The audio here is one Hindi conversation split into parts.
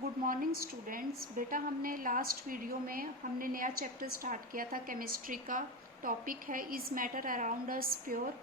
Good morning students. बेटा हमने लास्ट वीडियो में हमने नया चैप्टर स्टार्ट किया था केमिस्ट्री का। टॉपिक है is matter around us pure.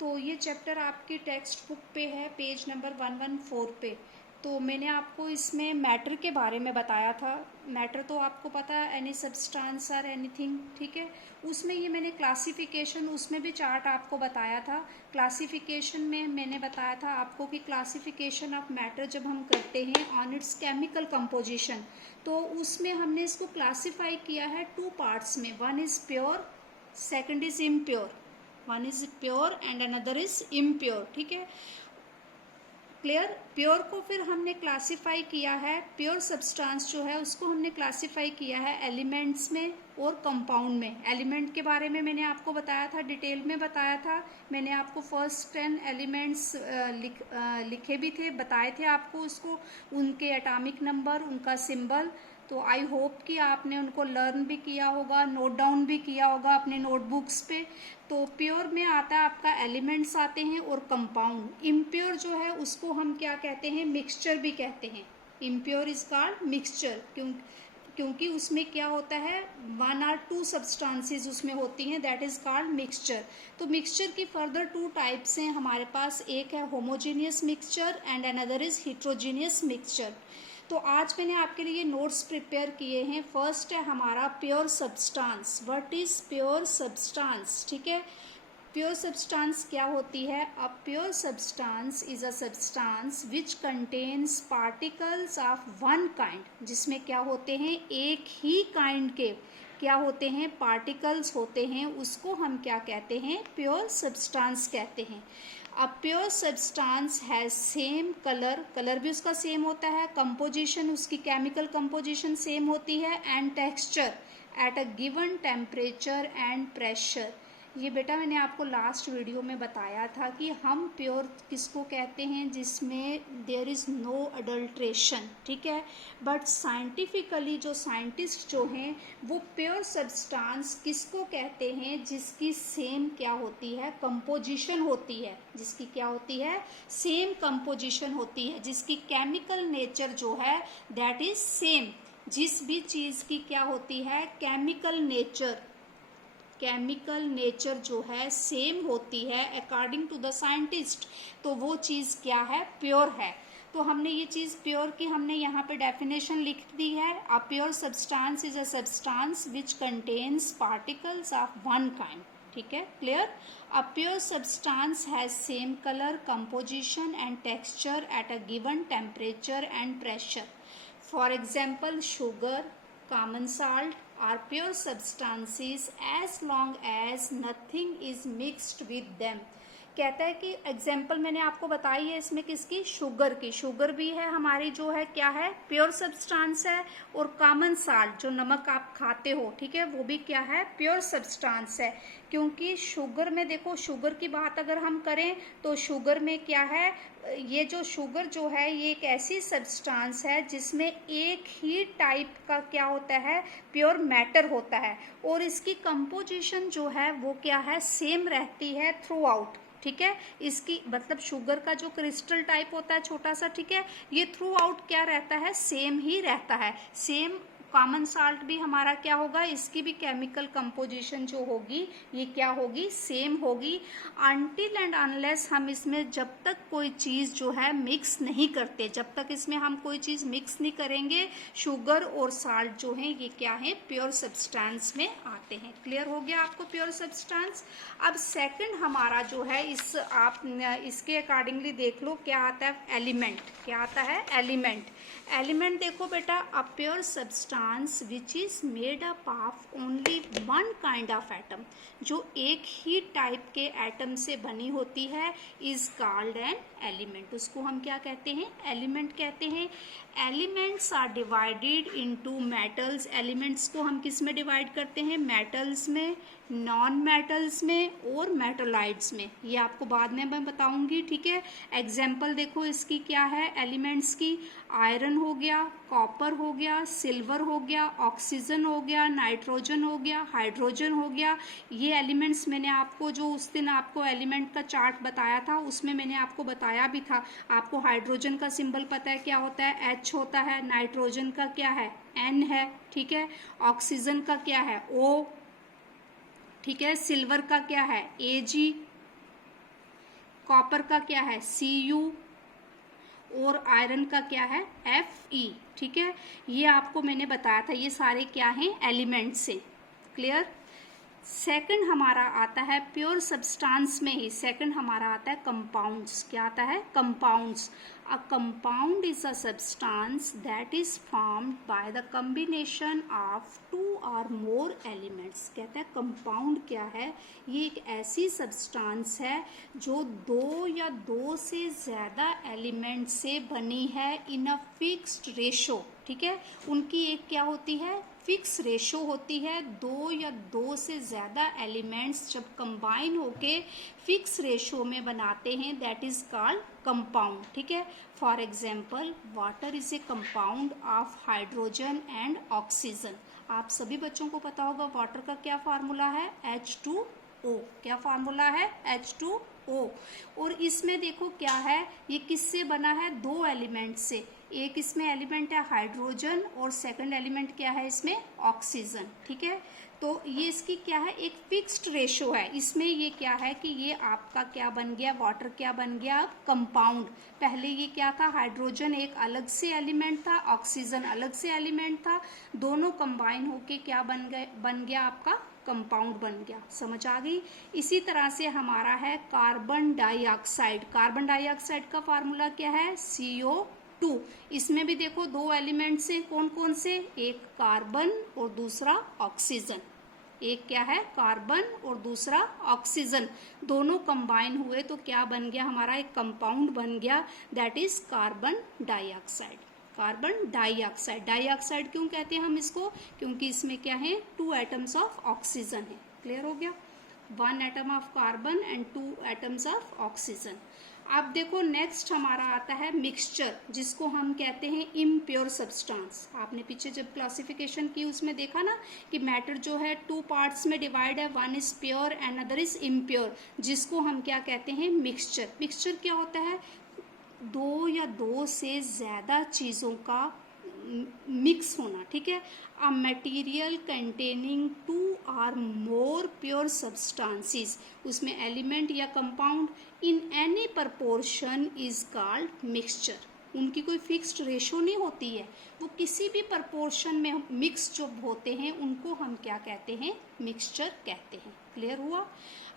तो ये चैप्टर आपकी टेक्स्ट बुक पे है, पेज नंबर 114 पे। तो मैंने आपको इसमें मैटर के बारे में बताया था। मैटर तो आपको पता है, एनी सब्सटेंस और एनीथिंग, ठीक है। उसमें ये मैंने क्लासिफिकेशन, उसमें भी चार्ट आपको बताया था। क्लासिफिकेशन में मैंने बताया था आपको कि क्लासिफिकेशन ऑफ मैटर जब हम करते हैं ऑन इट्स केमिकल कंपोजिशन, तो उसमें हमने इसको क्लासीफाई किया है टू पार्ट्स में। One is pure, second is impure. One is pure and another is impure, ठीक है। क्लियर। प्योर को फिर हमने क्लासिफाई किया है, प्योर सब्सटेंस जो है उसको हमने क्लासिफाई किया है एलिमेंट्स में और कंपाउंड में। एलिमेंट के बारे में मैंने आपको बताया था, डिटेल में बताया था। मैंने आपको फर्स्ट 10 एलिमेंट्स लिखे भी थे, बताए थे आपको उसको, उनके एटॉमिक नंबर, उनका सिंबल। तो आई होप कि आपने उनको लर्न भी किया होगा, नोट डाउन भी किया होगा अपने नोटबुक्स पे। तो प्योर में आता है आपका एलिमेंट्स आते हैं और कंपाउंड। इम्प्योर जो है उसको हम क्या कहते हैं, मिक्सचर भी कहते हैं। इम्प्योर इज कॉल्ड मिक्सचर, क्योंकि उसमें क्या होता है, वन और टू सब्सटेंसेस उसमें होती हैं, दैट इज कॉल्ड मिक्सचर। तो मिक्सचर की फर्दर टू टाइप्स हैं हमारे पास, एक है homogeneous mixture and another is heterogeneous mixture. तो आज मैंने आपके लिए नोट्स प्रिपेयर किए हैं। फर्स्ट है हमारा pure substance. What is pure substance, ठीक है। प्योर सब्सटेंस क्या होती है? A pure substance is a substance which contains particles of one kind, जिसमें क्या होते हैं, एक ही काइंड के क्या होते हैं, पार्टिकल्स होते हैं, उसको हम क्या कहते हैं, प्योर सब्सटेंस कहते हैं। A pure substance has same colour, colour भी उसका सेम होता है, कंपोजिशन, उसकी केमिकल कंपोजिशन सेम होती है, and texture at a given temperature and pressure. ये बेटा मैंने आपको लास्ट वीडियो में बताया था कि हम प्योर किसको कहते हैं, जिसमें देयर इज़ नो अडल्ट्रेशन, ठीक है। बट साइंटिफिकली जो साइंटिस्ट जो हैं वो प्योर सब्सटेंस किसको कहते हैं, जिसकी सेम क्या होती है, कंपोजिशन होती है, जिसकी क्या होती है, सेम कंपोजिशन होती है, जिसकी केमिकल नेचर जो है दैट इज सेम। जिस भी चीज़ की क्या होती है, केमिकल नेचर, केमिकल नेचर जो है सेम होती है अकॉर्डिंग टू द साइंटिस्ट, तो वो चीज़ क्या है, प्योर है। तो हमने ये चीज़ प्योर की हमने यहाँ पे डेफिनेशन लिख दी है। A pure substance is a substance which contains particles of one kind, ठीक है, clear. A pure substance has same colour, composition and texture at a given temperature and pressure. For example sugar, common salt are pure substances as long as nothing is mixed with them। कहता है कि एग्जाम्पल मैंने आपको बताई है इसमें किसकी, शुगर की। शुगर भी है हमारी जो है क्या है, प्योर सब्सटेंस है। और कॉमन साल्ट जो नमक आप खाते हो, ठीक है, वो भी क्या है, प्योर सब्सटेंस है। क्योंकि शुगर में देखो, शुगर की बात अगर हम करें तो शुगर में क्या है, ये जो शुगर जो है ये एक ऐसी सब्सटेंस है जिसमें एक ही टाइप का क्या होता है, प्योर मैटर होता है, और इसकी कंपोजिशन जो है वो क्या है, सेम रहती है थ्रू आउट, ठीक है। इसकी मतलब शुगर का जो क्रिस्टल टाइप होता है छोटा सा, ठीक है, ये थ्रू आउट क्या रहता है, सेम ही रहता है, सेम। कॉमन साल्ट भी हमारा क्या होगा, इसकी भी केमिकल कंपोजिशन जो होगी ये क्या होगी, सेम होगी। अनटिल एंड अनलेस हम इसमें जब तक कोई चीज़ जो है मिक्स नहीं करते, जब तक इसमें हम कोई चीज़ मिक्स नहीं करेंगे, शुगर और साल्ट जो है ये क्या है, प्योर सब्सटेंस में आते हैं। क्लियर हो गया आपको प्योर सब्सटेंस। अब सेकंड हमारा जो है, इस आप इसके अकॉर्डिंगली देख लो क्या आता है, एलिमेंट। क्या आता है, एलिमेंट। एलिमेंट देखो बेटा, a pure substance which is made up of only one kind of atom, जो एक ही टाइप के एटम से बनी होती है, इज कॉल्ड एन एलिमेंट। उसको हम क्या कहते हैं, एलिमेंट कहते हैं। Elements are divided into metals. Elements को हम किस में डिवाइड करते हैं, मेटल्स में, नॉन मेटल्स में और मेटलाइट्स में, ये आपको बाद में मैं बताऊंगी, ठीक है। एग्जाम्पल देखो इसकी क्या है एलिमेंट्स की, आयरन हो गया, कॉपर हो गया, सिल्वर हो गया, ऑक्सीजन हो गया, नाइट्रोजन हो गया, हाइड्रोजन हो गया। ये एलिमेंट्स मैंने आपको जो उस दिन आपको एलिमेंट का चार्ट बताया था उसमें मैंने आपको बताया भी था। आपको हाइड्रोजन का सिंबल पता है क्या होता है, H होता है, नाइट्रोजन का क्या है, N है, ठीक है। ऑक्सीजन का क्या है, O, ठीक है। सिल्वर का क्या है, Ag, कॉपर का क्या है, Cu, और आयरन का क्या है, Fe, ठीक है। ये आपको मैंने बताया था, ये सारे क्या हैं, एलिमेंट्स हैं, क्लियर। सेकंड हमारा आता है प्योर सब्सटेंस में ही, सेकंड हमारा आता है कंपाउंड्स। क्या आता है, compounds. A compound is a substance that is formed by the combination of 2 और मोर एलिमेंट्स। कहते हैं कंपाउंड क्या है, ये एक ऐसी सब्सटेंस है जो 2 या 2 से ज़्यादा एलिमेंट से बनी है इन अ फिक्स्ड रेशो, ठीक है। उनकी एक क्या होती है, फिक्स रेशो होती है। 2 या 2 से ज़्यादा एलिमेंट्स जब कंबाइन होके फिक्स रेशो में बनाते हैं दैट इज कॉल्ड कंपाउंड, ठीक है। For example water is a compound of hydrogen and oxygen. आप सभी बच्चों को पता होगा वाटर का क्या फार्मूला है, H2O। क्या फार्मूला है, H2O। और इसमें देखो क्या है, ये किससे बना है, 2 एलिमेंट से। एक इसमें एलिमेंट है हाइड्रोजन और सेकंड एलिमेंट क्या है इसमें, ऑक्सीजन, ठीक है। तो ये इसकी क्या है, एक फिक्स्ड रेशो है। इसमें ये क्या है कि ये आपका क्या बन गया, वाटर क्या बन गया, कंपाउंड। पहले ये क्या था, हाइड्रोजन एक अलग से एलिमेंट था, ऑक्सीजन अलग से एलिमेंट था, दोनों कंबाइन होके क्या बन गया आपका कंपाउंड बन गया। समझ आ गई। इसी तरह से हमारा है कार्बन डाइऑक्साइड। कार्बन डाइऑक्साइड का फार्मूला क्या है, CO2। इसमें भी देखो 2 एलिमेंट्स हैं, कौन कौन से, एक कार्बन और दूसरा ऑक्सीजन। एक क्या है, कार्बन और दूसरा ऑक्सीजन, दोनों कंबाइन हुए तो क्या बन गया हमारा, एक कंपाउंड बन गया that is carbon dioxide. Carbon dioxide, dioxide क्यों कहते हैं हम इसको, क्योंकि इसमें क्या है, 2 एटम्स ऑफ ऑक्सीजन है। क्लियर हो गया, 1 atom of carbon and 2 atoms of oxygen. अब देखो नेक्स्ट हमारा आता है मिक्सचर, जिसको हम कहते हैं इम्प्योर सब्सटेंस। आपने पीछे जब क्लासिफिकेशन की उसमें देखा ना कि मैटर जो है 2 पार्ट्स में डिवाइड है, 1 is pure and other is impure, जिसको हम क्या कहते हैं, मिक्सचर। मिक्सचर क्या होता है, 2 या 2 से ज़्यादा चीज़ों का मिक्स होना, ठीक है। अ मटेरियल कंटेनिंग 2 और मोर प्योर सब्सटेंसेस, उसमें एलिमेंट या compound in any proportion is called mixture. उनकी कोई फिक्स्ड रेशो नहीं होती है, वो किसी भी प्रपोर्शन में मिक्स जो होते हैं उनको हम क्या कहते हैं, मिक्सचर कहते हैं। क्लियर हुआ।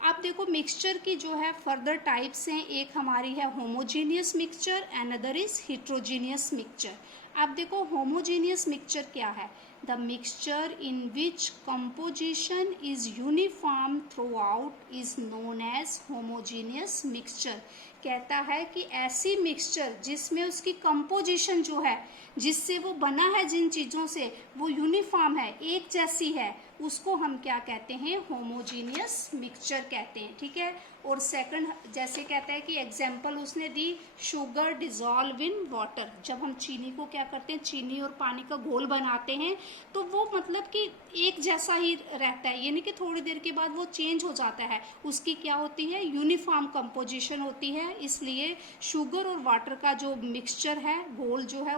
अब देखो मिक्सचर की जो है फर्दर टाइप्स हैं, एक हमारी है homogeneous mixture and other is heterogeneous mixture. अब देखो होमोजीनियस मिक्सचर क्या है, the mixture in which composition is uniform throughout is known as homogeneous mixture. कहता है कि ऐसी मिक्सचर जिसमें उसकी कंपोजिशन जो है, जिससे वो बना है जिन चीज़ों से, वो यूनिफॉर्म है, एक जैसी है, उसको हम क्या कहते हैं, होमोजीनियस मिक्सचर कहते हैं, ठीक है। और सेकंड जैसे कहता है कि एग्जाम्पल उसने दी, शुगर डिजॉल्व इन वाटर। जब हम चीनी को क्या करते हैं, चीनी और पानी का घोल बनाते हैं तो वो मतलब कि एक जैसा ही रहता है, यानी कि थोड़ी देर के बाद वो चेंज हो जाता है, उसकी क्या होती है, यूनिफॉर्म कंपोजिशन होती है। इसलिए शुगर और वाटर का जो मिक्सचर है, घोल जो है,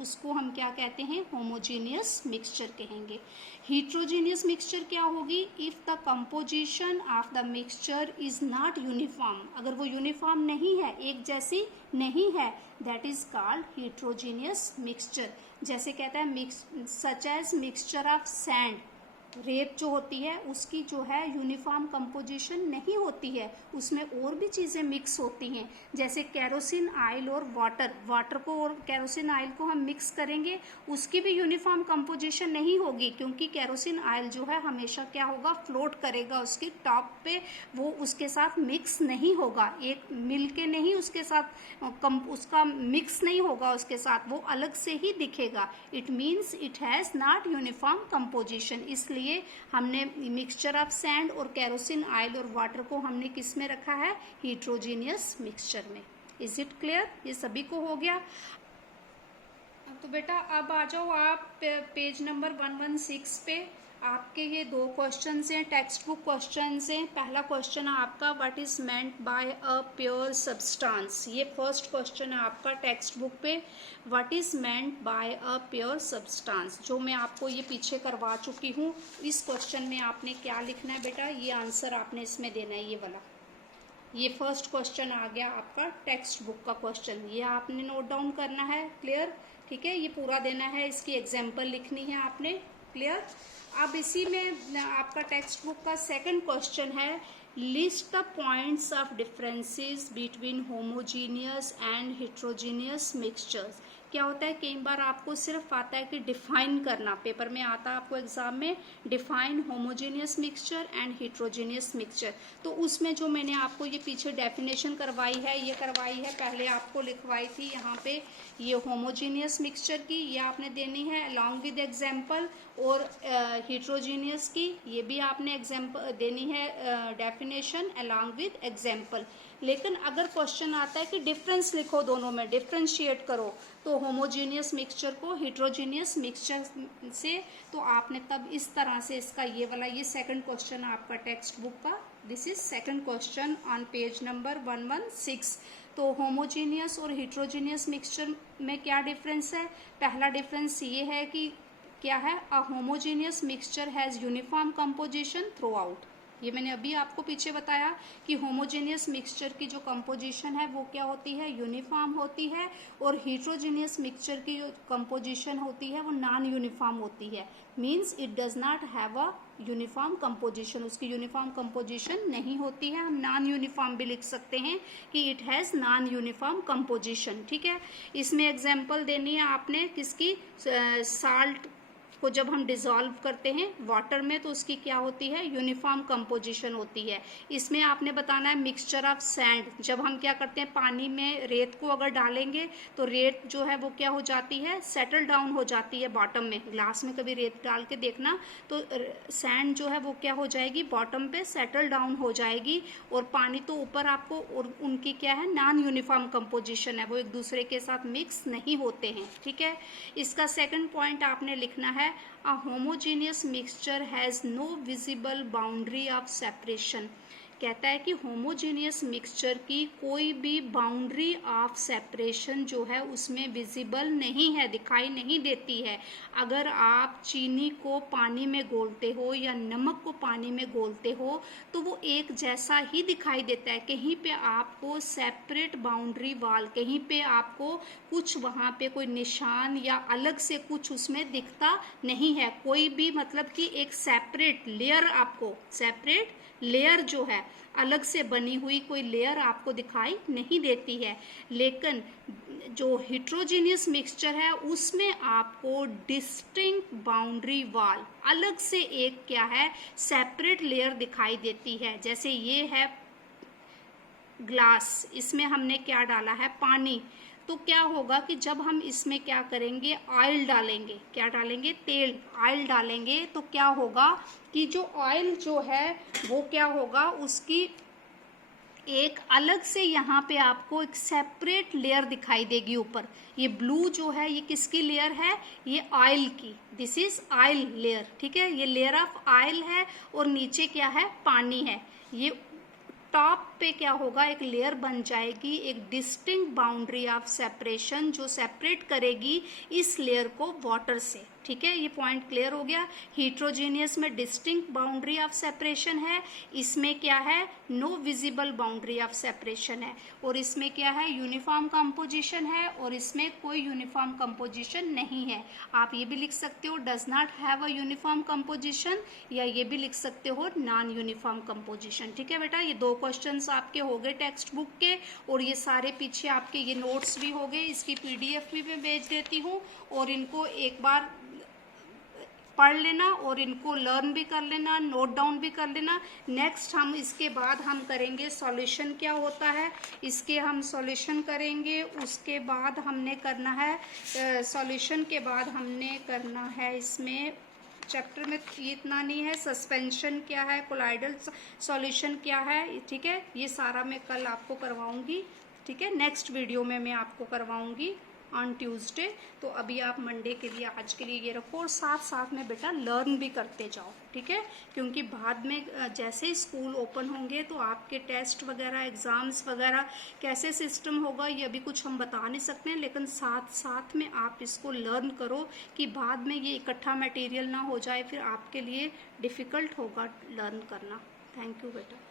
उसको हम क्या कहते हैं, होमोजीनियस मिक्सचर कहेंगे। हेट्रोजीनियस मिक्सचर क्या होगी, if the composition of the mixture is not uniform, अगर वो यूनिफॉर्म नहीं है, एक जैसी नहीं है, that is called heterogeneous mixture. जैसे कहता है mix such as mixture of sand, रेत जो होती है उसकी जो है यूनिफॉर्म कंपोजिशन नहीं होती है, उसमें और भी चीज़ें मिक्स होती हैं। जैसे कैरोसिन ऑयल और वाटर को और कैरोसिन ऑयल को हम मिक्स करेंगे, उसकी भी यूनिफॉर्म कंपोजिशन नहीं होगी, क्योंकि कैरोसिन ऑयल जो है हमेशा क्या होगा, फ्लोट करेगा उसके टॉप पे, वो उसके साथ मिक्स नहीं होगा, एक मिल के नहीं उसके साथ उसका मिक्स नहीं होगा उसके साथ, वो अलग से ही दिखेगा। It means it has not uniform composition, इसलिए इसलिए हमने मिक्सचर ऑफ सैंड और केरोसिन ऑयल और वाटर को हमने किस में रखा है, हिट्रोजीनियस मिक्सचर में। Is it clear? ये सभी को हो गया। तो बेटा अब आ जाओ आप पेज नंबर 116 पे। आपके ये दो क्वेश्चंस हैं, टेक्स्ट बुक क्वेश्चंस हैं। पहला क्वेश्चन है आपका what is meant by a pure substance. ये फर्स्ट क्वेश्चन है आपका टेक्स्ट बुक पे, what is meant by a pure substance, जो मैं आपको ये पीछे करवा चुकी हूँ। इस क्वेश्चन में आपने क्या लिखना है बेटा, ये आंसर आपने इसमें देना है, ये वाला। ये फर्स्ट क्वेश्चन आ गया आपका टेक्स्ट बुक का क्वेश्चन, ये आपने नोट डाउन करना है। क्लियर? ठीक है, ये पूरा देना है, इसकी एग्जाम्पल लिखनी है आपने। क्लियर? अब इसी में आपका टेक्स्ट बुक का सेकंड क्वेश्चन है, list the points of differences between homogeneous and heterogeneous mixtures. क्या होता है, कई बार आपको सिर्फ आता है कि डिफाइन करना, पेपर में आता है आपको एग्जाम में, define homogeneous mixture and heterogeneous mixture. तो उसमें जो मैंने आपको ये पीछे डेफिनेशन करवाई है, ये करवाई है, पहले आपको लिखवाई थी यहाँ पे ये होमोजीनियस मिक्सचर की, ये आपने देनी है अलॉन्ग विद एग्जाम्पल, और हेट्रोजीनियस की ये भी आपने एग्जाम्पल देनी है, डेफिनेशन अलॉन्ग विद एग्जाम्पल। लेकिन अगर क्वेश्चन आता है कि डिफरेंस लिखो, दोनों में डिफ्रेंशिएट करो, तो होमोजीनियस मिक्सचर को हेट्रोजीनियस मिक्सचर से, तो आपने तब इस तरह से इसका ये वाला, ये सेकंड क्वेश्चन आपका टेक्स्ट बुक का, this is second question on page number 116। तो होमोजीनियस और हेट्रोजीनियस मिक्सचर में क्या डिफरेंस है? पहला डिफरेंस ये है कि क्या है, a homogeneous mixture has uniform composition through out. ये मैंने अभी आपको पीछे बताया कि होमोजेनियस मिक्सचर की जो कंपोजिशन है वो क्या होती है, यूनिफॉर्म होती है, और हेट्रोजेनियस मिक्सचर की जो कंपोजिशन होती है वो नॉन यूनिफॉर्म होती है। Means it does not have a uniform composition, उसकी यूनिफॉर्म कंपोजिशन नहीं होती है। हम नॉन यूनिफॉर्म भी लिख सकते हैं कि it has non uniform composition. ठीक है, इसमें एग्जाम्पल देनी है आपने किसकी, साल्ट को जब हम डिज़ोल्व करते हैं वाटर में तो उसकी क्या होती है, यूनिफॉर्म कंपोजिशन होती है। इसमें आपने बताना है मिक्सचर ऑफ सैंड, जब हम क्या करते हैं पानी में रेत को अगर डालेंगे तो रेत जो है वो क्या हो जाती है, सेटल डाउन हो जाती है बॉटम में। ग्लास में कभी रेत डाल के देखना तो सैंड जो है वो क्या हो जाएगी, बॉटम पे सेटल डाउन हो जाएगी, और पानी तो ऊपर आपको, और उनकी क्या है, नॉन यूनिफॉर्म कंपोजिशन है, वो एक दूसरे के साथ मिक्स नहीं होते हैं। ठीक है, इसका सेकंड पॉइंट आपने लिखना है, a homogeneous mixture has no visible boundary of separation। कहता है कि होमोजेनियस मिक्सचर की कोई भी बाउंड्री ऑफ सेपरेशन जो है उसमें विजिबल नहीं है, दिखाई नहीं देती है। अगर आप चीनी को पानी में घोलते हो या नमक को पानी में घोलते हो तो वो एक जैसा ही दिखाई देता है, कहीं पे आपको सेपरेट बाउंड्री वाल, कहीं पे आपको कुछ वहाँ पे कोई निशान या अलग से कुछ उसमें दिखता नहीं है, कोई भी, मतलब कि एक सेपरेट लेयर, आपको सेपरेट लेयर जो है अलग से बनी हुई कोई लेयर आपको दिखाई नहीं देती है। लेकिन जो हेट्रोजीनियस मिक्सचर है उसमें आपको डिस्टिंक्ट बाउंड्री वाल, अलग से एक क्या है, सेपरेट लेयर दिखाई देती है। जैसे ये है ग्लास, इसमें हमने क्या डाला है, पानी, तो क्या होगा कि जब हम इसमें क्या करेंगे, ऑयल डालेंगे, क्या डालेंगे, तेल, ऑयल डालेंगे, तो क्या होगा कि जो ऑयल जो है वो क्या होगा, उसकी एक अलग से यहाँ पे आपको एक सेपरेट लेयर दिखाई देगी ऊपर। ये ब्लू जो है ये किसकी लेयर है, ये ऑयल की, दिस इज ऑयल लेयर। ठीक है, ये लेयर ऑफ ऑयल है, और नीचे क्या है, पानी है। ये टॉप पे क्या होगा, एक लेयर बन जाएगी, एक डिस्टिंक्ट बाउंड्री ऑफ सेपरेशन जो सेपरेट करेगी इस लेयर को वाटर से। ठीक है, ये पॉइंट क्लियर हो गया। हेट्रोजीनियस में डिस्टिंक्ट बाउंड्री ऑफ सेपरेशन है, इसमें क्या है, no visible boundary of separation है, और इसमें क्या है, यूनिफॉर्म कंपोजिशन है, और इसमें कोई यूनिफॉर्म कंपोजिशन नहीं है। आप ये भी लिख सकते हो does not have a uniform composition, या ये भी लिख सकते हो नॉन यूनिफॉर्म कंपोजिशन। ठीक है बेटा, ये दो क्वेश्चंस आपके हो गए टेक्स्ट बुक के, और ये सारे पीछे आपके ये नोट्स भी हो गए, इसकी PDF भी मैं भेज देती हूँ, और इनको एक बार पढ़ लेना और इनको लर्न भी कर लेना, नोट डाउन भी कर लेना। नेक्स्ट हम इसके बाद हम करेंगे सॉल्यूशन, क्या होता है इसके, हम सॉल्यूशन करेंगे। उसके बाद हमने करना है सॉल्यूशन के बाद हमने करना है इसमें चैप्टर में ये इतना नहीं है, सस्पेंशन क्या है, कोलाइडल सॉल्यूशन क्या है, ठीक है, ये सारा मैं कल आपको करवाऊंगी, ठीक है, नेक्स्ट वीडियो में मैं आपको करवाऊंगी ऑन ट्यूसडे। तो अभी आप मंडे के लिए आज के लिए ये रखो, और साथ साथ में बेटा लर्न भी करते जाओ, ठीक है, क्योंकि बाद में जैसे ही स्कूल ओपन होंगे तो आपके टेस्ट वगैरह, एग्ज़ाम्स वगैरह कैसे सिस्टम होगा ये अभी कुछ हम बता नहीं सकते हैं, लेकिन साथ साथ में आप इसको लर्न करो कि बाद में ये इकट्ठा मटेरियल ना हो जाए, फिर आपके लिए डिफ़िकल्ट होगा लर्न करना। थैंक यू बेटा।